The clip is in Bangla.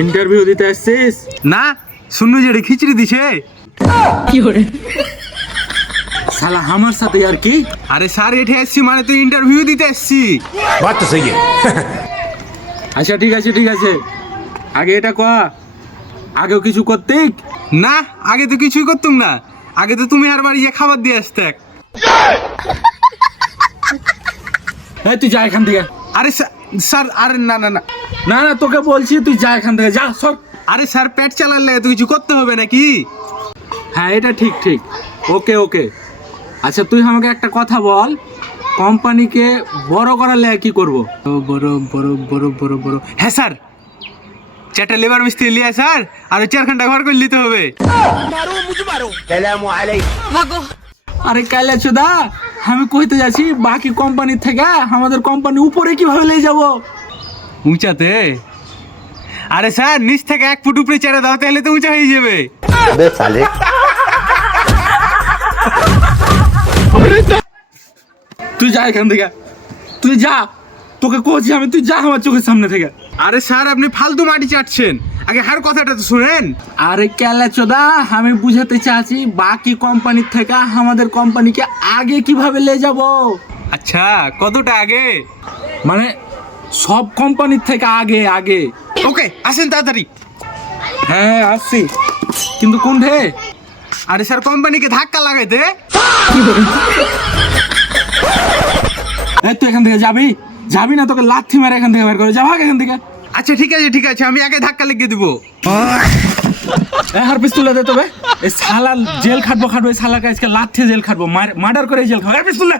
ইন্টারভিউ দিতে আসছিস? না শুনু যে খিচড়ি দিছে। শালা আমার সাথে আর কি? আরে স্যার এঠে আসছি মানে তুই ইন্টারভিউ দিতে আসছি। बात तो सही है। আচ্ছা ঠিক আছে ঠিক আছে, আগে এটা কয়া, আগেও কিছু করতিক? না আগে তো কিছুই করতুম না, আগে তো তুমি আর বাড়ি গিয়ে খাবার দিয়ে আসতে। এই তুই যা এখান থেকে। আরে স্যার আরে না না না না না তোকে বলছি তুই যা এখান থেকে, যা সর। আরে স্যার পেট চালালে তো কিছু করতে হবে নাকি? হ্যাঁ এটা ঠিক ঠিক, ওকে ওকে। আচ্ছা তুই আমাকে একটা কথা বল, কোম্পানিকে বড় করালে কি করব? বড় বড় বড় বড় বড় হ্যাঁ স্যার, চারটা লেবার মিস্ত্রি লিয়া স্যার, আর 4 ঘন্টা ঘর করে নিতে হবে। আরে কাইলা চোদা, আমি কইতে যাচ্ছি বাকি কোম্পানির থেকে আমাদের কোম্পানি উপরে কিভাবে নিয়ে যাব? উঁচাতে? আরে স্যার নিচ থেকে 1 ফুট উপরে চেড়ে দাও, তাহলে তো উঁচা হয়ে যাবে। তুই যা এখান থেকে, তুই যা, তোকে কইছি আমি, তুই যা আমার চোখের সামনে থেকে। আরে স্যার আপনি ফালতু মাটি চাটছেন, আগে হার কথাটা তো শুনেন। আরে কাইলা চোদা, আমি বুঝাতে চাচ্ছি বাকি কোম্পানির থেকে আমাদের কোম্পানিকে আগে কিভাবে নিয়ে যাব। আচ্ছা কতটা আগে? মানে সব কোম্পানির থেকে আগে আগে। ওকে আসেন তাড়াতাড়ি। হ্যাঁ আসছি, কিন্তু কোন ঢে? আরে স্যার কোম্পানিকে ধাক্কা লাগাইতে। এই তুই এখান থেকে যাবি? যাবি না তোকে লাথি মারে এখান থেকে বের করে, যা ভাগ এখান থেকে। আচ্ছা ঠিক আছে আমি আগে ধাক্কা লাগিয়ে দিব। হারপিস তুলে দে তবে, এই শালা জেল খাটবো, এই শালাকে আজকে লাথি জেল খাটবো, মার্ডার করে জেল খাবো। হারপিস তুলে।